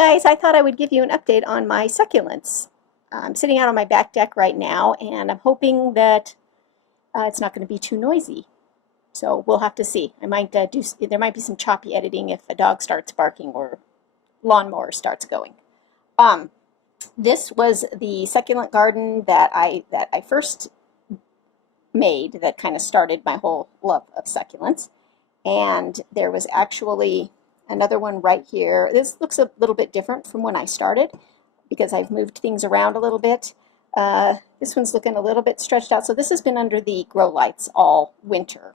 Guys, I thought I would give you an update on my succulents. I'm sitting out on my back deck right now, and I'm hoping that it's not going to be too noisy. So we'll have to see. I might there might be some choppy editing if a dog starts barking or lawnmower starts going. This was the succulent garden that I first made that kind of started my whole love of succulents. And there was actually another one right here. This looks a little bit different from when I started because I've moved things around a little bit. This one's looking a little bit stretched out. So this has been under the grow lights all winter.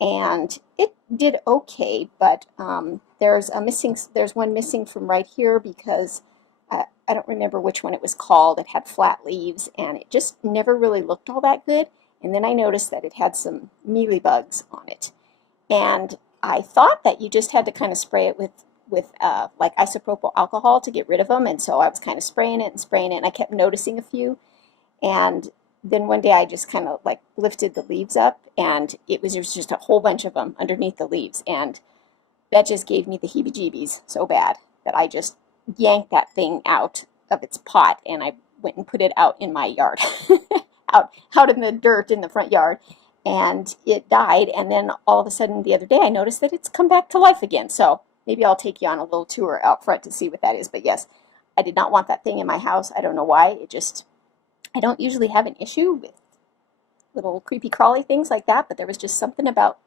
And it did okay, but there's one missing from right here because I don't remember which one it was called. It had flat leaves and it just never really looked all that good. And then I noticed that it had some mealybugs on it. And I thought that you just had to kind of spray it with like isopropyl alcohol to get rid of them. And so I was kind of spraying it, and I kept noticing a few. And then one day I just kind of like lifted the leaves up, and there was just a whole bunch of them underneath the leaves. And that just gave me the heebie-jeebies so bad that I just yanked that thing out of its pot, and I went and put it out in my yard, out in the dirt in the front yard. And it died, and then all of a sudden the other day I noticed that it's come back to life again. So maybe I'll take you on a little tour out front to see what that is. But yes, I did not want that thing in my house. I don't know why. I don't usually have an issue with little creepy crawly things like that, but there was just something about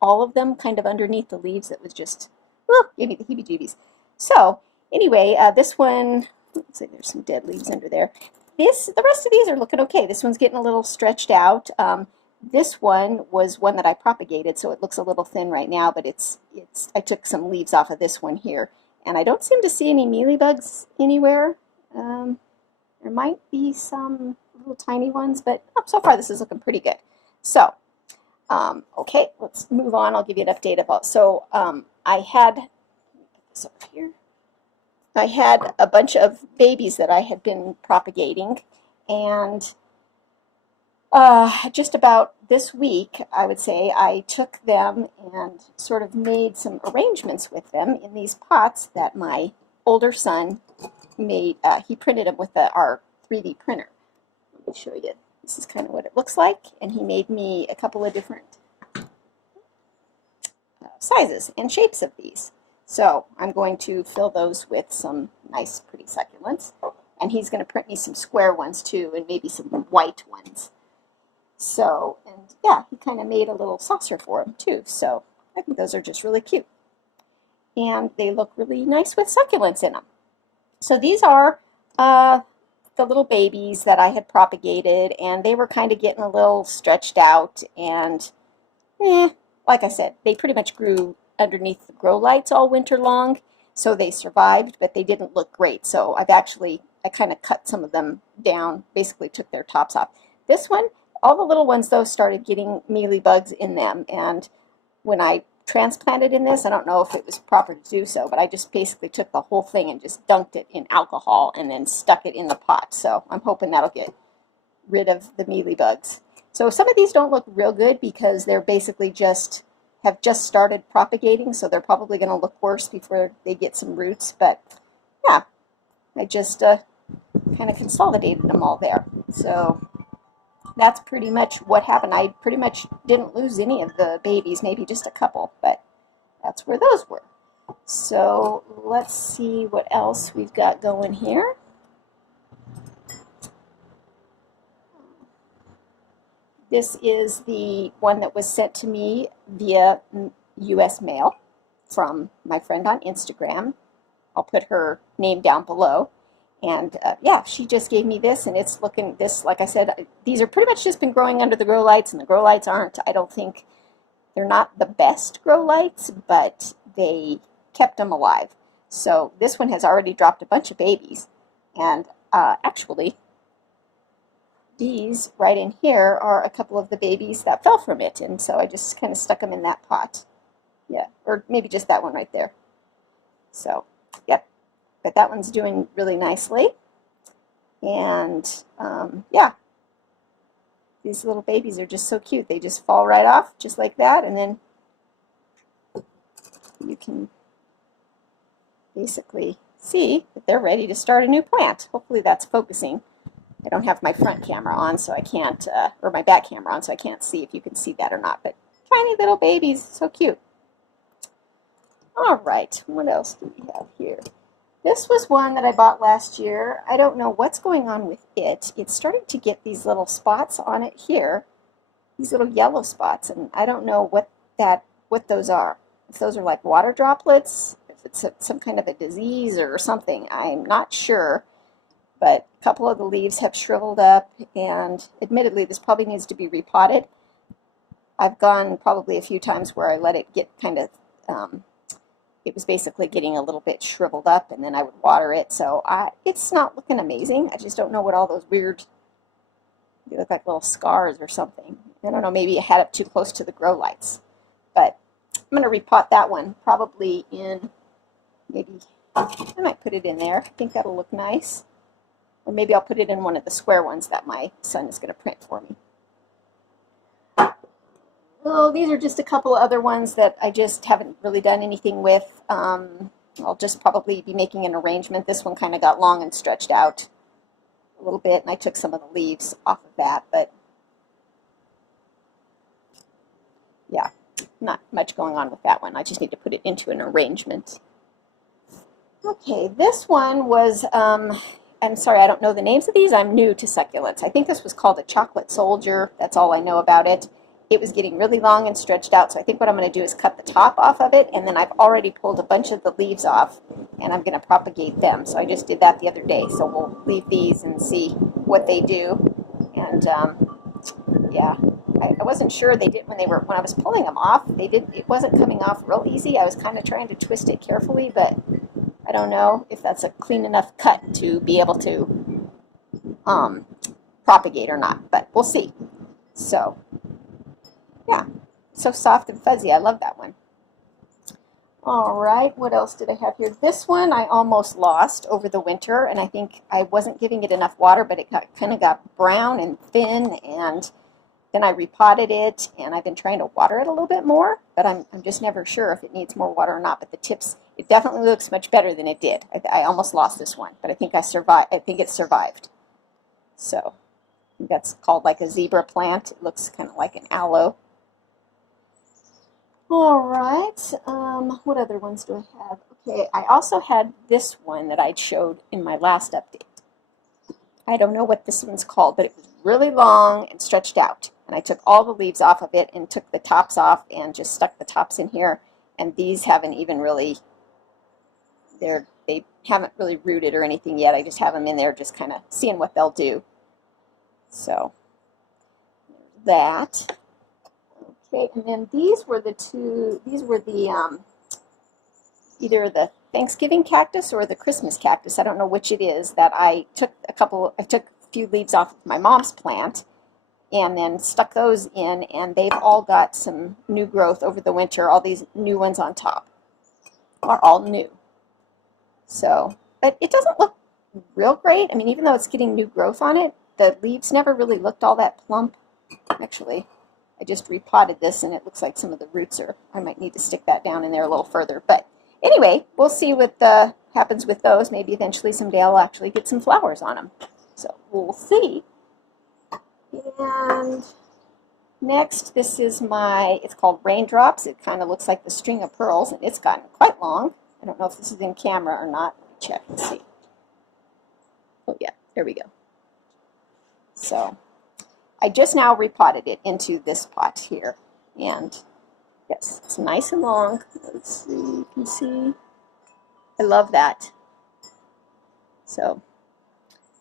all of them kind of underneath the leaves that was just, gave me the heebie-jeebies. So anyway, this one, looks like there's some dead leaves under there. The rest of these are looking okay. This one's getting a little stretched out. This one was one that I propagated, so it looks a little thin right now, but I took some leaves off of this one here, and I don't seem to see any mealybugs anywhere. There might be some little tiny ones, but so far this is looking pretty good. So, okay, let's move on. I'll give you an update about, I had this over here. I had a bunch of babies that I had been propagating, and just about this week, I would say, I took them and sort of made some arrangements with them in these pots that my older son made. He printed them with our 3D printer. Let me show you. This is kind of what it looks like, and he made me a couple of different sizes and shapes of these. So I'm going to fill those with some nice, pretty succulents, and he's going to print me some square ones too, and maybe some white ones. So, and yeah, he kind of made a little saucer for them too. So I think those are just really cute. And they look really nice with succulents in them. So these are the little babies that I had propagated, and they were kind of getting a little stretched out. And like I said, they pretty much grew underneath the grow lights all winter long. So they survived, but they didn't look great. So I kind of cut some of them down, basically took their tops off. This one, all the little ones, though, started getting mealybugs in them, and when I transplanted in this, I don't know if it was proper to do so, but I just basically took the whole thing and just dunked it in alcohol and then stuck it in the pot. So I'm hoping that'll get rid of the mealybugs. So some of these don't look real good because they're basically have just started propagating, so they're probably going to look worse before they get some roots. But yeah, I just kind of consolidated them all there. So that's pretty much what happened. I pretty much didn't lose any of the babies, maybe just a couple, but that's where those were. So let's see what else we've got going here. This is the one that was sent to me via U.S. mail from my friend on Instagram. I'll put her name down below. And yeah, she just gave me this, and it's looking, like I said, these are pretty much just been growing under the grow lights, and the grow lights I don't think, they're not the best grow lights, but they kept them alive. So this one has already dropped a bunch of babies, and actually, these right in here are a couple of the babies that fell from it, and so I just kind of stuck them in that pot. Yeah, or maybe just that one right there. So, yep. But that one's doing really nicely. And yeah, these little babies are just so cute. They just fall right off just like that, and then you can basically see that they're ready to start a new plant. Hopefully that's focusing. I don't have my front camera on, so I can't, or my back camera on, so I can't see if you can see that or not. But tiny little babies, so cute. All right, what else do we have here? This was one that I bought last year. I don't know what's going on with it. It's starting to get these little spots on it here, these little yellow spots, and I don't know what those are. If those are like water droplets, if it's some kind of a disease or something, I'm not sure. But a couple of the leaves have shriveled up, and admittedly, this probably needs to be repotted. I've gone probably a few times where I let it get kind of, it was basically getting a little bit shriveled up, and then I would water it. So it's not looking amazing. I just don't know what all those weird, they look like little scars or something. I don't know, maybe I had it too close to the grow lights. But I'm going to repot that one probably in, maybe, I might put it in there. I think that'll look nice. Or maybe I'll put it in one of the square ones that my son is going to print for me. Well, these are just a couple of other ones that I just haven't really done anything with. I'll just probably be making an arrangement. This one kind of got long and stretched out a little bit, and I took some of the leaves off of that, but yeah, not much going on with that one. I just need to put it into an arrangement. Okay, this one was, I'm sorry, I don't know the names of these. I'm new to succulents. I think this was called a chocolate soldier. That's all I know about it. It was getting really long and stretched out, so I think what I'm going to do is cut the top off of it, and then I've already pulled a bunch of the leaves off, and I'm going to propagate them. So I just did that the other day, so we'll leave these and see what they do. And yeah, I wasn't sure they did when I was pulling them off. It wasn't coming off real easy. I was kind of trying to twist it carefully, but I don't know if that's a clean enough cut to be able to propagate or not, but we'll see. So yeah, so soft and fuzzy. I love that one. All right, what else did I have here? This one I almost lost over the winter, and I think I wasn't giving it enough water, but it kind of got brown and thin, and then I repotted it, and I've been trying to water it a little bit more, but I'm just never sure if it needs more water or not. But the tips, it definitely looks much better than it did. I almost lost this one, but I think I think it survived. So that's called like a zebra plant. It looks kind of like an aloe. All right, what other ones do I have? Okay, I also had this one that I showed in my last update. I don't know what this one's called, but it was really long and stretched out. And I took all the leaves off of it and took the tops off and just stuck the tops in here. And these haven't even really, they haven't really rooted or anything yet. I just have them in there just kind of seeing what they'll do. So, that. Okay, and then these were the either the Thanksgiving cactus or the Christmas cactus. I don't know which it is that I took a few leaves off of my mom's plant and then stuck those in, and they've all got some new growth over the winter. All these new ones on top are all new. So, but it doesn't look real great. I mean, even though it's getting new growth on it, the leaves never really looked all that plump. Actually, I just repotted this, and it looks like some of the roots I might need to stick that down in there a little further. But anyway, we'll see what happens with those. Maybe eventually someday I'll actually get some flowers on them. So we'll see. And next, this is it's called Raindrops. It kind of looks like the string of pearls, and it's gotten quite long. I don't know if this is in camera or not. Let me check and see. Oh yeah, there we go. So I just now repotted it into this pot here, and yes, it's nice and long. Let's see, you can see. I love that. So,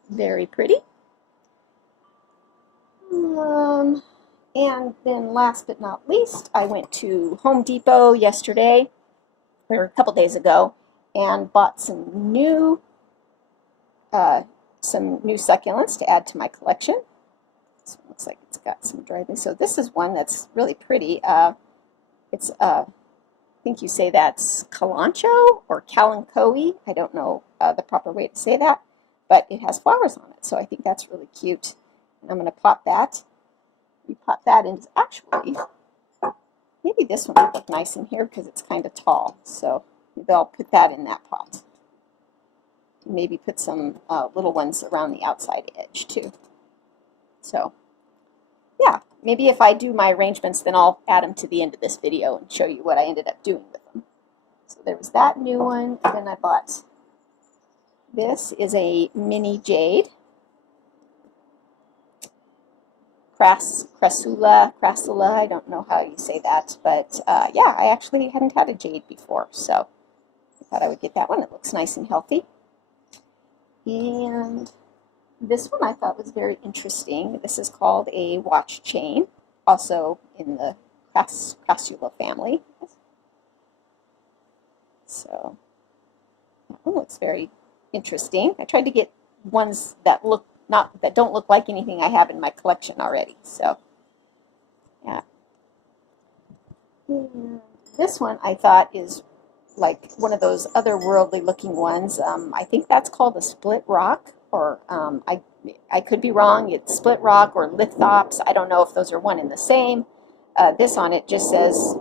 very pretty. And then last but not least, I went to Home Depot yesterday, or a couple days ago, and bought some new succulents to add to my collection. This one looks like it's got some dry leaves. So this is one that's really pretty. It's I think you say that's Kalanchoe or Kalanchoe. I don't know the proper way to say that, but it has flowers on it. So I think that's really cute. And I'm going to pot that. We pot that in. Actually, maybe this one would look nice in here because it's kind of tall. So maybe I'll put that in that pot. maybe put some little ones around the outside edge too. So yeah, maybe if I do my arrangements, then I'll add them to the end of this video and show you what I ended up doing with them. So there was that new one, and then I bought, this is a mini jade. Crassula, I don't know how you say that, but yeah, I actually hadn't had a jade before, so I thought I would get that one. It looks nice and healthy. And this one I thought was very interesting. This is called a watch chain, also in the Crassula family. So that one looks very interesting. I tried to get ones that don't look like anything I have in my collection already. So yeah. And this one I thought is like one of those otherworldly looking ones. I think that's called a split rock, or I could be wrong. It's split rock or lithops. I don't know if those are one and the same. This on it just says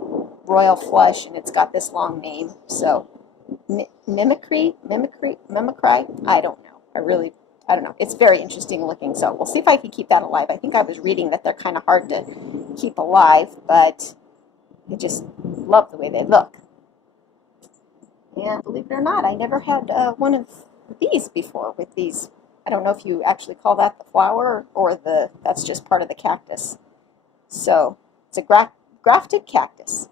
Royal Flush, and it's got this long name. So mimicry. I don't know. I don't know. It's very interesting looking. So we'll see if I can keep that alive. I think I was reading that they're kind of hard to keep alive, but I just love the way they look. And believe it or not, I never had one of these before with these. I don't know if you actually call that the flower or that's just part of the cactus. So it's a grafted cactus.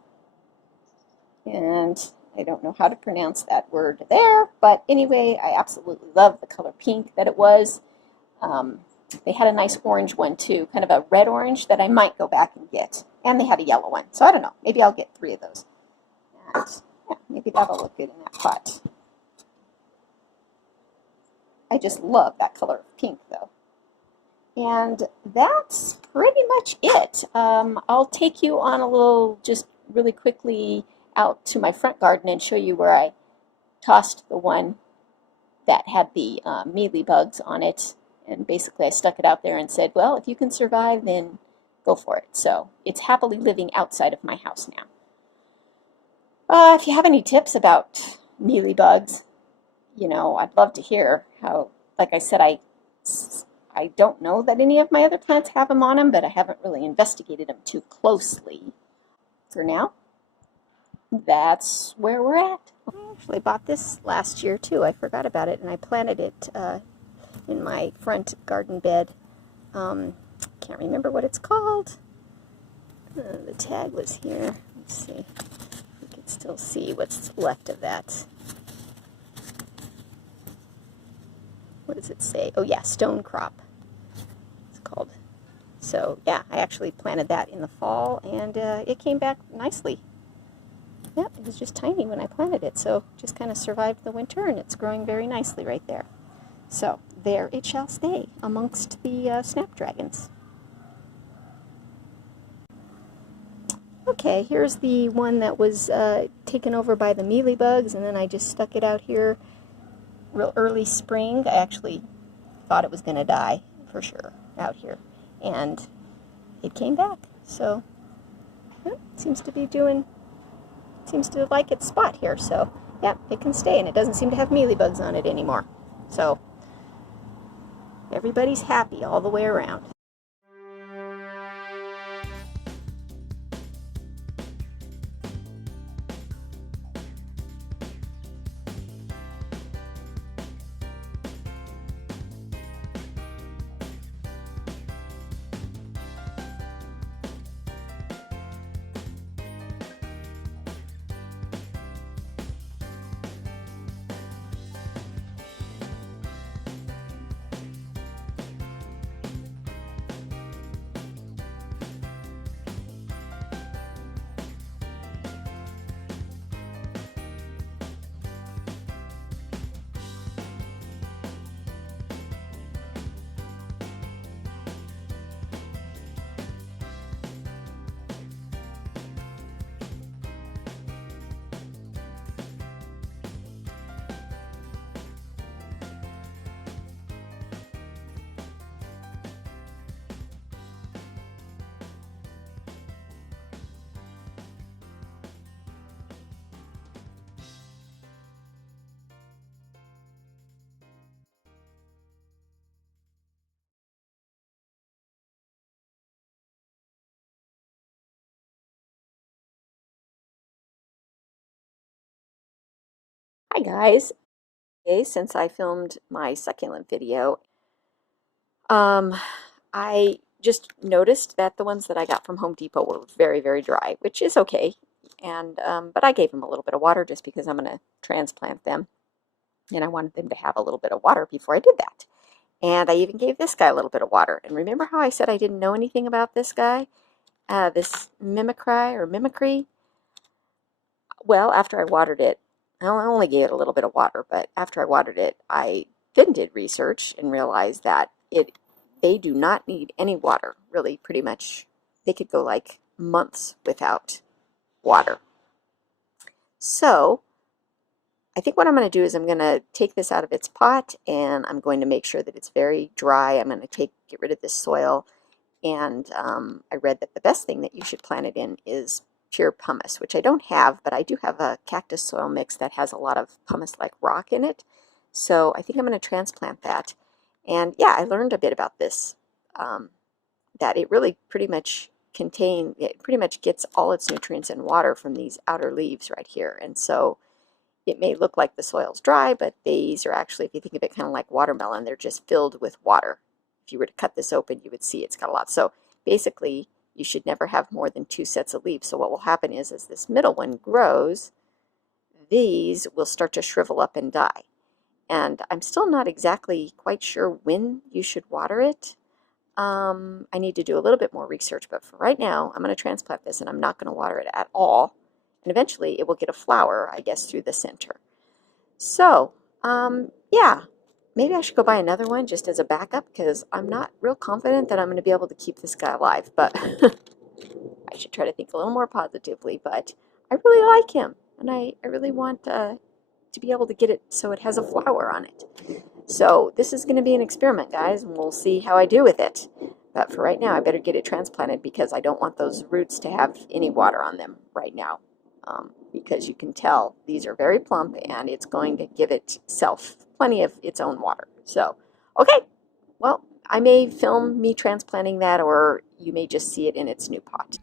And I don't know how to pronounce that word there, but anyway, I absolutely love the color pink that it was. They had a nice orange one too, kind of a red orange that I might go back and get. And they had a yellow one, so I don't know. Maybe I'll get 3 of those. And yeah, maybe that'll look good in that pot. I just love that color of pink though. And that's pretty much it. I'll take you on a little, just really quickly out to my front garden and show you where I tossed the one that had the mealy bugs on it. And basically I stuck it out there and said, well, if you can survive, then go for it. So it's happily living outside of my house now. If you have any tips about mealy bugs, you know, I'd love to hear how, like I said, I don't know that any of my other plants have them on them, but I haven't really investigated them too closely. For now, that's where we're at. I actually bought this last year too. I forgot about it, and I planted it in my front garden bed. Can't remember what it's called. The tag was here. Let's see. You can still see what's left of that. What does it say? Oh yeah, stone crop. It's called. So yeah, I actually planted that in the fall, and it came back nicely. Yeah, it was just tiny when I planted it, so just kind of survived the winter, and it's growing very nicely right there. So there it shall stay amongst the snapdragons. Okay, here's the one that was taken over by the mealybugs, and then I just stuck it out here real early spring. I actually thought it was going to die for sure out here, and it came back. So yeah, seems to like its spot here. So yeah, it can stay, and it doesn't seem to have mealybugs on it anymore. So everybody's happy all the way around. Hi guys. Okay, since I filmed my succulent video, I just noticed that the ones that I got from Home Depot were very, very dry, which is okay. And but I gave them a little bit of water just because I'm going to transplant them, and I wanted them to have a little bit of water before I did that. And I even gave this guy a little bit of water. And remember how I said I didn't know anything about this guy, this mimicry? Well, after I watered it, I only gave it a little bit of water, but after I watered it, I then did research and realized that they do not need any water, really, pretty much. They could go like months without water. So I think what I'm going to do is I'm going to take this out of its pot, and I'm going to make sure that it's very dry. I'm going to get rid of this soil, and I read that the best thing that you should plant it in is pure pumice, which I don't have, but I do have a cactus soil mix that has a lot of pumice-like rock in it. So I think I'm going to transplant that. And yeah, I learned a bit about this, that it really pretty much gets all its nutrients and water from these outer leaves right here. And so it may look like the soil's dry, but these are actually, if you think of it kind of like watermelon, they're just filled with water. If you were to cut this open, you would see it's got a lot. So basically, you should never have more than 2 sets of leaves. So what will happen is, as this middle one grows, these will start to shrivel up and die. And I'm still not exactly quite sure when you should water it. I need to do a little bit more research, but for right now, I'm going to transplant this, and I'm not going to water it at all. And eventually, it will get a flower, I guess, through the center. So, yeah. Maybe I should go buy another one just as a backup, because I'm not real confident that I'm going to be able to keep this guy alive, but I should try to think a little more positively. But I really like him, and I really want to be able to get it so it has a flower on it. So this is going to be an experiment, guys, and we'll see how I do with it. But for right now, I better get it transplanted, because I don't want those roots to have any water on them right now. Because you can tell these are very plump, and it's going to give itself plenty of its own water. So, okay, well, I may film me transplanting that, or you may just see it in its new pot.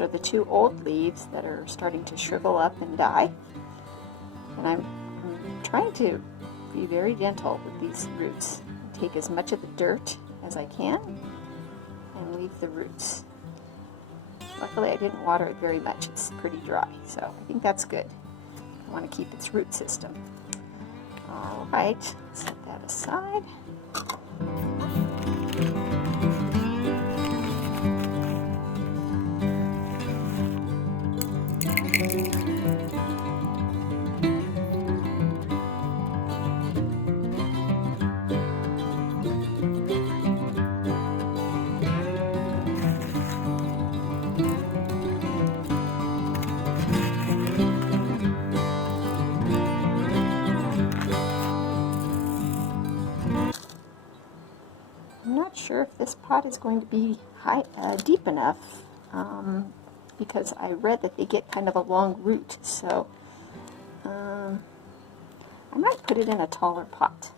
Are the 2 old leaves that are starting to shrivel up and die. And I'm trying to be very gentle with these roots. Take as much of the dirt as I can and leave the roots. Luckily, I didn't water it very much. It's pretty dry, so I think that's good. I want to keep its root system. All right, set that aside. I'm not sure if this pot is going to be deep enough, because I read that they get kind of a long root, so I might put it in a taller pot.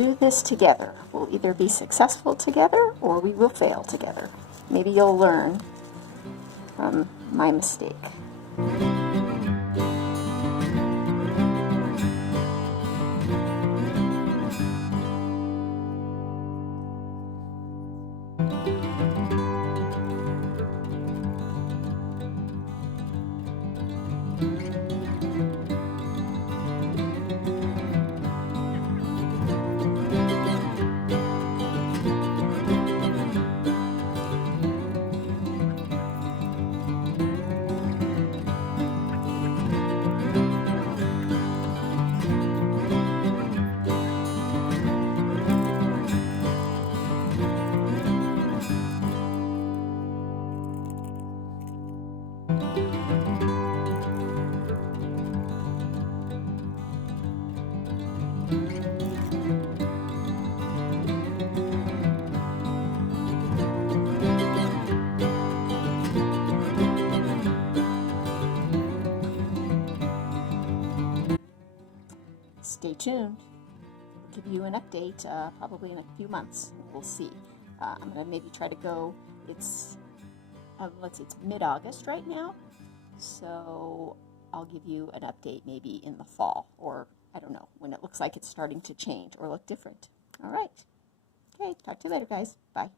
do this together. We'll either be successful together or we will fail together. Maybe you'll learn from my mistake. Stay tuned. I'll give you an update probably in a few months. We'll see. I'm going to maybe try to go, it's mid-August right now, so I'll give you an update maybe in the fall, or I don't know, when it looks like it's starting to change or look different. All right. Okay, talk to you later, guys. Bye.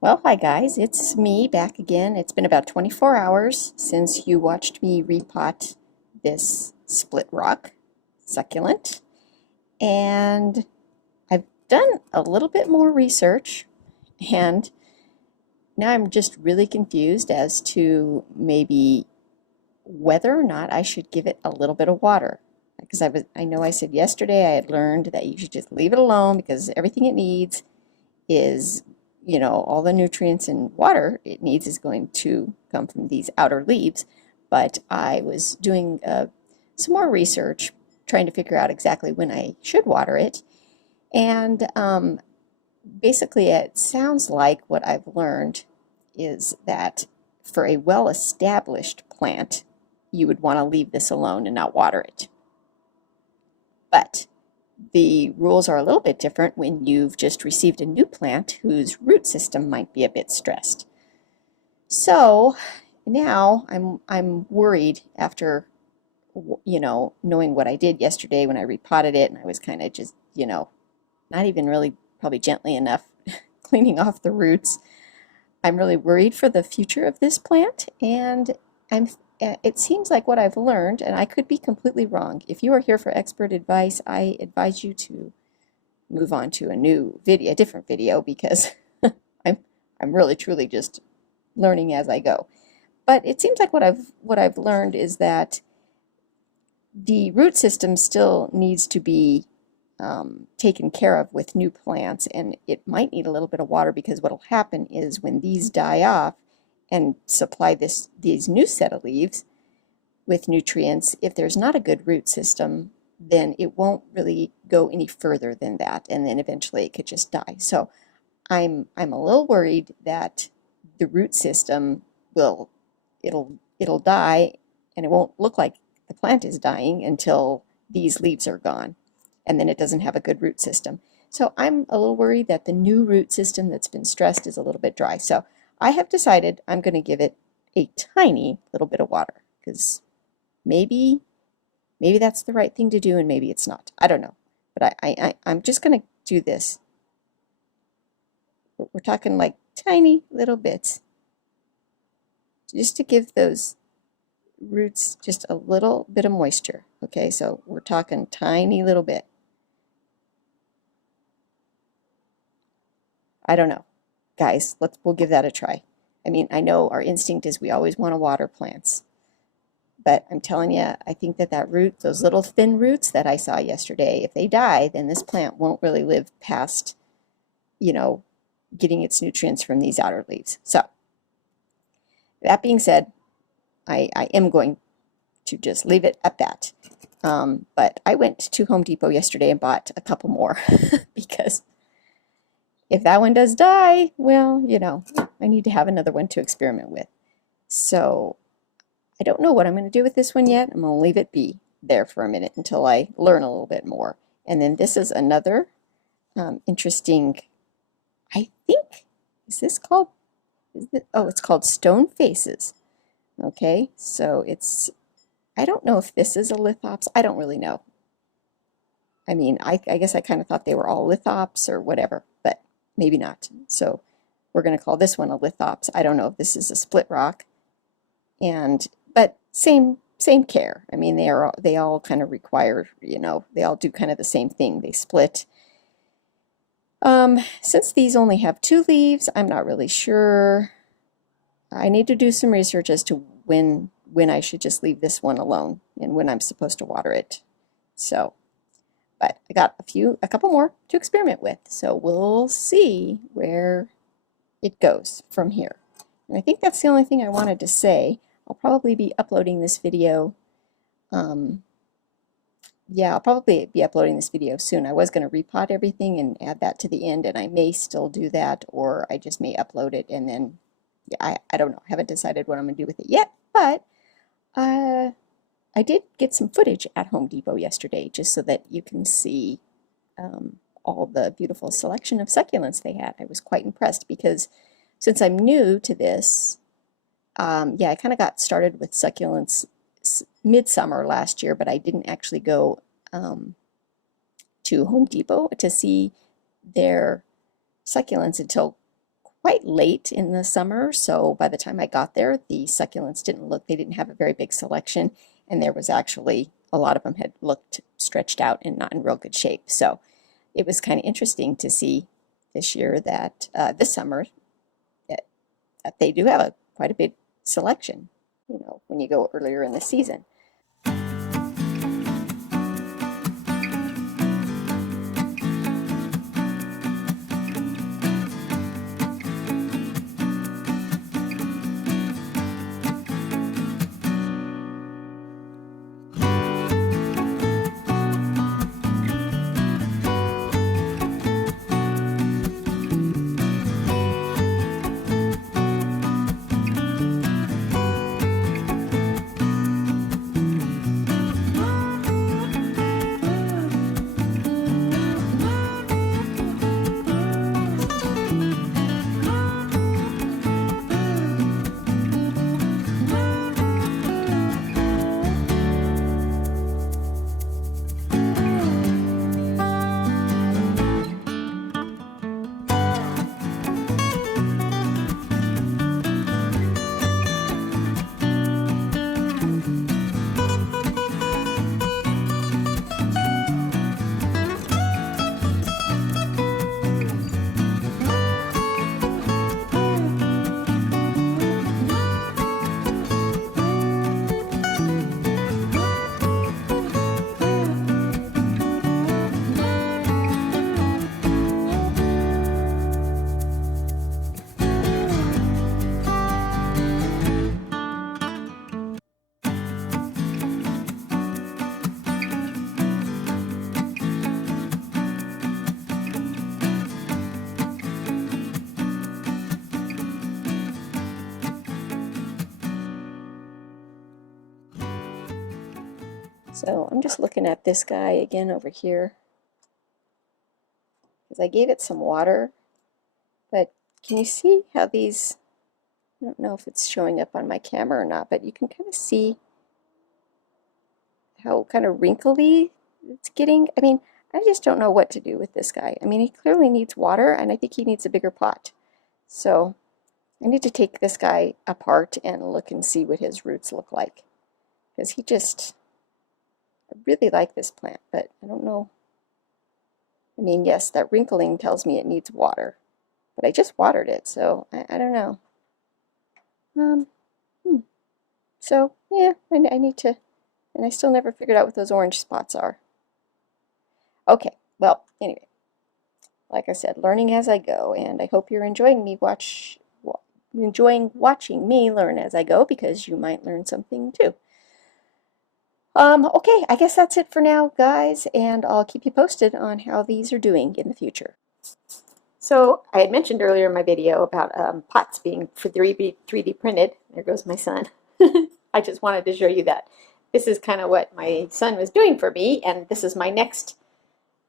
Well, hi guys, it's me back again. It's been about 24 hours since you watched me repot this split rock succulent, and I've done a little bit more research, and now I'm just really confused as to maybe whether or not I should give it a little bit of water. Because I know I said yesterday I had learned that you should just leave it alone because everything it needs is, you know, all the nutrients and water it needs is going to come from these outer leaves. But I was doing some more research, trying to figure out exactly when I should water it. And basically, it sounds like what I've learned is that for a well-established plant, you would want to leave this alone and not water it. But the rules are a little bit different when you've just received a new plant whose root system might be a bit stressed. So now I'm worried after, you know, knowing what I did yesterday when I repotted it, and I was kind of just, you know, not even really probably gently enough cleaning off the roots. I'm really worried for the future of this plant, and it seems like what I've learned, and I could be completely wrong. If you are here for expert advice, I advise you to move on to a different video, because I'm really truly just learning as I go. But it seems like what I've learned is that the root system still needs to be taken care of with new plants, and it might need a little bit of water, because what will happen is when these die off and supply these new set of leaves with nutrients, if there's not a good root system, then it won't really go any further than that, and then eventually it could just die. So I'm a little worried that the root system it'll die, and it won't look like the plant is dying until these leaves are gone, and then it doesn't have a good root system. So I'm a little worried that the new root system that's been stressed is a little bit dry. So I have decided I'm going to give it a tiny little bit of water, because maybe that's the right thing to do, and maybe it's not. I don't know. But I'm just going to do this. We're talking like tiny little bits, just to give those roots just a little bit of moisture. Okay, so we're talking tiny little bit. I don't know. Guys, we'll give that a try. I mean, I know our instinct is we always want to water plants, but I'm telling you, I think that root, those little thin roots that I saw yesterday, if they die, then this plant won't really live past, you know, getting its nutrients from these outer leaves. So that being said, I am going to just leave it at that. But I went to Home Depot yesterday and bought a couple more because if that one does die, well, you know, I need to have another one to experiment with. So I don't know what I'm going to do with this one yet. I'm going to leave it be there for a minute until I learn a little bit more. And then this is another interesting, I think, is this called, oh, it's called Stone Faces. Okay, so it's, I don't know if this is a lithops. I don't really know. I mean, I guess I kind of thought they were all lithops or whatever, but maybe not. So we're going to call this one a lithops. I don't know if this is a split rock, but same care. I mean, they all kind of require, you know, they all do kind of the same thing. They split. Since these only have 2 leaves, I'm not really sure. I need to do some research as to when I should just leave this one alone and when I'm supposed to water it. So, but I got a couple more to experiment with. So we'll see where it goes from here. And I think that's the only thing I wanted to say. I'll probably be uploading this video. Yeah, I'll probably be uploading this video soon. I was going to repot everything and add that to the end, and I may still do that, or I just may upload it and then, yeah, I don't know. I haven't decided what I'm going to do with it yet, but I did get some footage at Home Depot yesterday just so that you can see all the beautiful selection of succulents they had. I was quite impressed because since I'm new to this, yeah, I kind of got started with succulents midsummer last year, but I didn't actually go to Home Depot to see their succulents until quite late in the summer. So by the time I got there, the succulents they didn't have a very big selection, and there was actually a lot of them had looked stretched out and not in real good shape. So it was kind of interesting to see this year that this summer that they do have quite a big selection, you know, when you go earlier in the season. So I'm just looking at this guy again over here because I gave it some water, but can you see how these, I don't know if it's showing up on my camera or not, but you can kind of see how kind of wrinkly it's getting. I mean, I just don't know what to do with this guy. I mean, he clearly needs water, and I think he needs a bigger pot. So I need to take this guy apart and look and see what his roots look like, because I really like this plant, but I don't know. I mean, yes, that wrinkling tells me it needs water, but I just watered it, so I don't know. So yeah, I need to, and I still never figured out what those orange spots are. Okay, well, anyway, like I said, learning as I go, and I hope you're enjoying watching me learn as I go, because you might learn something too. Okay, I guess that's it for now, guys, and I'll keep you posted on how these are doing in the future. So I had mentioned earlier in my video about pots being 3D printed. There goes my son. I just wanted to show you that. This is kind of what my son was doing for me, and this is my next,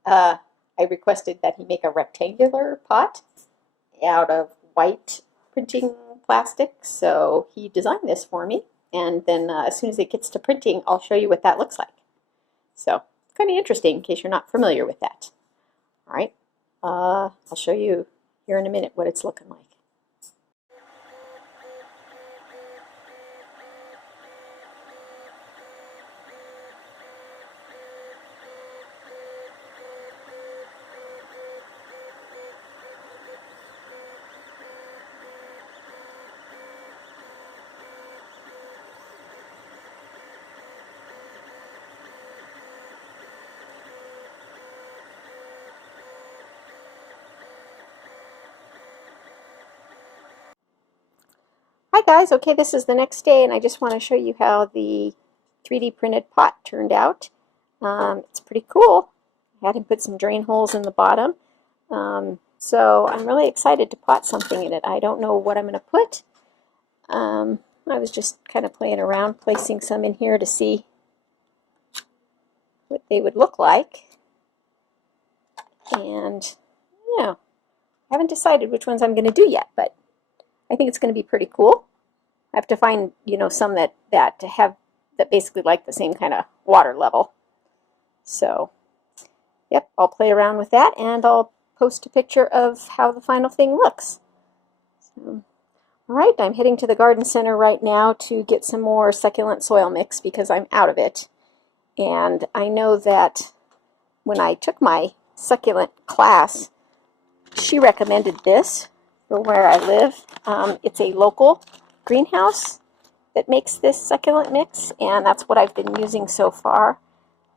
I requested that he make a rectangular pot out of white printing plastic, so he designed this for me, and then as soon as it gets to printing, I'll show you what that looks like. So, kind of interesting in case you're not familiar with that. All right, I'll show you here in a minute what it's looking like. Hi guys, okay, this is the next day and I just want to show you how the 3D printed pot turned out. It's pretty cool. I had him put some drain holes in the bottom. So I'm really excited to pot something in it. I don't know what I'm going to put. I was just kind of playing around, placing some in here to see what they would look like. And yeah, I haven't decided which ones I'm going to do yet, but I think it's going to be pretty cool. I have to find, you know, some that basically like the same kind of water level. So, yep, I'll play around with that and I'll post a picture of how the final thing looks. So, all right, I'm heading to the garden center right now to get some more succulent soil mix because I'm out of it. And I know that when I took my succulent class, she recommended this for where I live. It's a local greenhouse that makes this succulent mix, and that's what I've been using so far.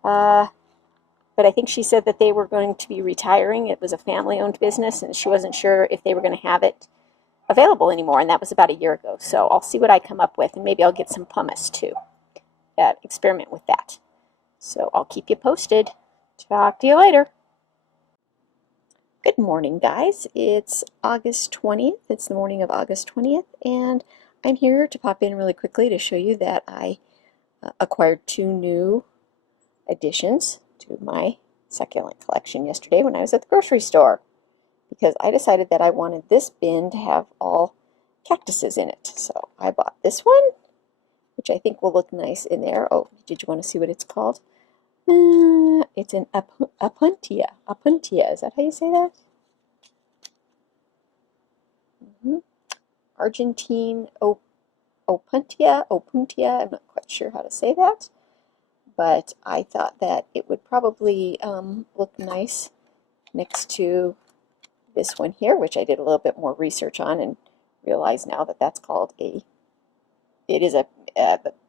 But I think she said that they were going to be retiring. It was a family-owned business, and she wasn't sure if they were going to have it available anymore, and that was about a year ago. So I'll see what I come up with, and maybe I'll get some pumice too. Experiment with that. So I'll keep you posted. Talk to you later. Good morning, guys. It's August 20th. It's the morning of August 20th, and I'm here to pop in really quickly to show you that I acquired 2 new additions to my succulent collection yesterday when I was at the grocery store, because I decided that I wanted this bin to have all cactuses in it. So I bought this one, which I think will look nice in there. Oh, did you want to see what it's called? It's an Opuntia. Opuntia, is that how you say that? Argentine Opuntia. I'm not quite sure how to say that, but I thought that it would probably look nice next to this one here, which I did a little bit more research on and realize now that that's called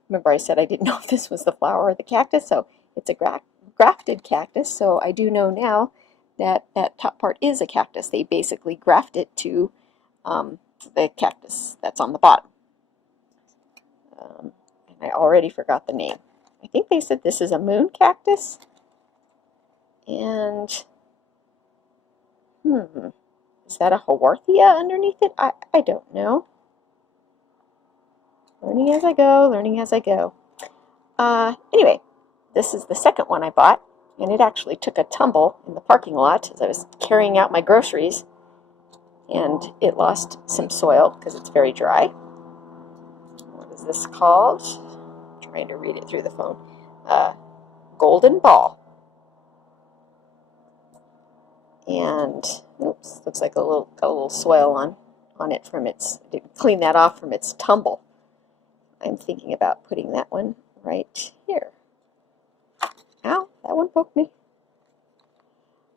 remember I said I didn't know if this was the flower or the cactus, so it's a grafted cactus, so I do know now that that top part is a cactus. They basically graft it to the cactus that's on the bottom. And I already forgot the name. I think they said this is a moon cactus. And, is that a Haworthia underneath it? I don't know. Learning as I go, learning as I go. Anyway, this is the second one I bought, and it actually took a tumble in the parking lot as I was carrying out my groceries, and it lost some soil because it's very dry. What is this called? I'm trying to read it through the phone. Golden Ball. And, oops, looks like got a little soil on it from its, I didn't clean that off from its tumble. I'm thinking about putting that one right here. Ow, that one poked me.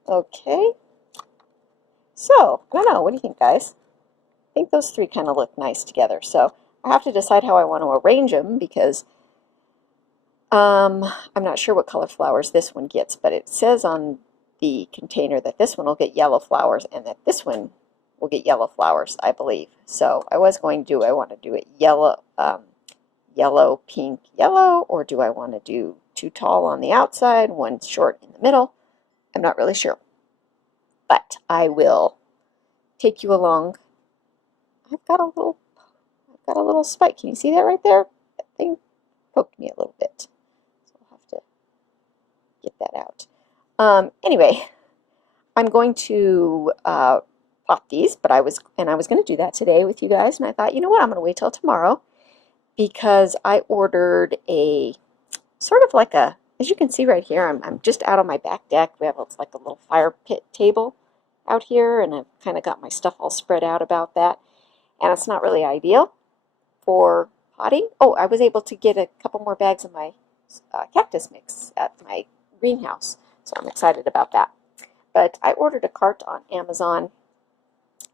Okay. So, I don't know, what do you think, guys? I think those 3 kind of look nice together. So, I have to decide how I want to arrange them because I'm not sure what color flowers this one gets, but it says on the container that this one will get yellow flowers and that this one will get yellow flowers, I believe. So I was going to I want to do it yellow, yellow, pink, yellow, or do I want to do 2 tall on the outside, 1 short in the middle? I'm not really sure. But I will take you along. I've got a little spike. Can you see that right there? That thing poked me a little bit. So I'll have to get that out. Anyway, I'm going to pot these, but I was going to do that today with you guys, and I thought, you know what, I'm going to wait till tomorrow because I ordered a sort of like a, as you can see right here, I'm just out on my back deck. We have like a little fire pit table out here, and I've kind of got my stuff all spread out about that, and it's not really ideal for potting. Oh, I was able to get a couple more bags of my cactus mix at my greenhouse, so I'm excited about that. But I ordered a cart on Amazon,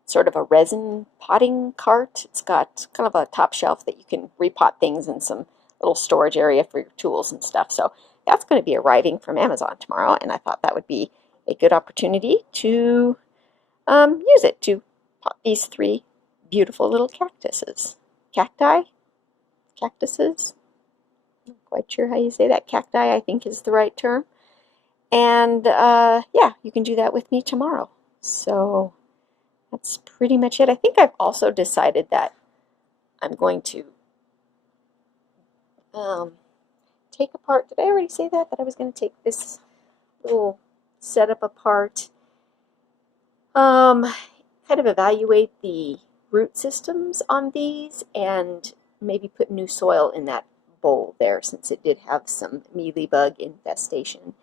sort of a resin potting cart. It's got kind of a top shelf that you can repot things and some little storage area for your tools and stuff. So that's going to be arriving from Amazon tomorrow, and I thought that would be a good opportunity to use it to pot these 3 beautiful little cactuses. Cactuses? I'm not quite sure how you say that. Cacti, I think, is the right term. And yeah, you can do that with me tomorrow. So that's pretty much it. I think I've also decided that I'm going to take apart, did I already say that? That I was going to take this little setup apart, kind of evaluate the root systems on these, and maybe put new soil in that bowl there since it did have some mealybug infestation,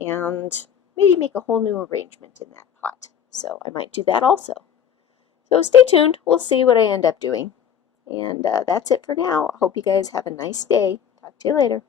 and maybe make a whole new arrangement in that pot. So I might do that also. So stay tuned. We'll see what I end up doing. And that's it for now. I hope you guys have a nice day. Talk to you later.